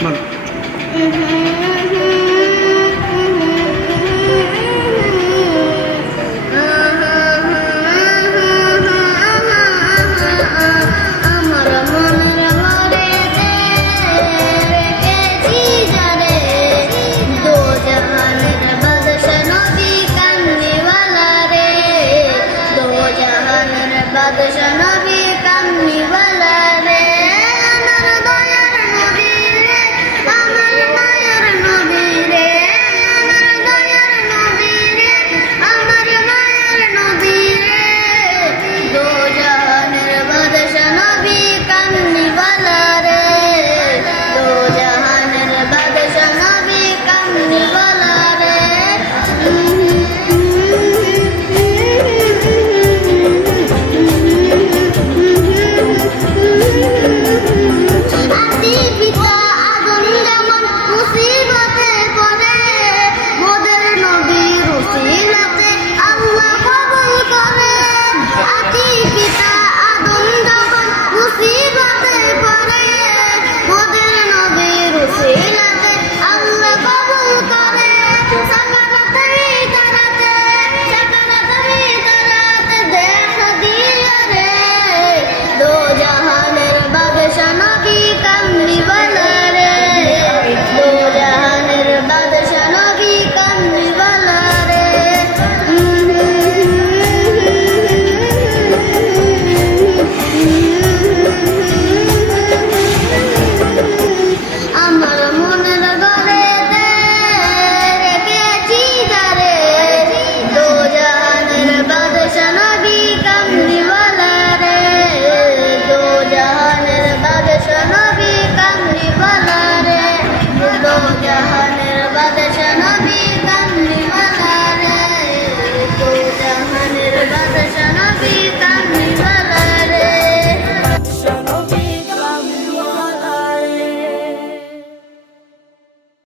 Bak Hı hı.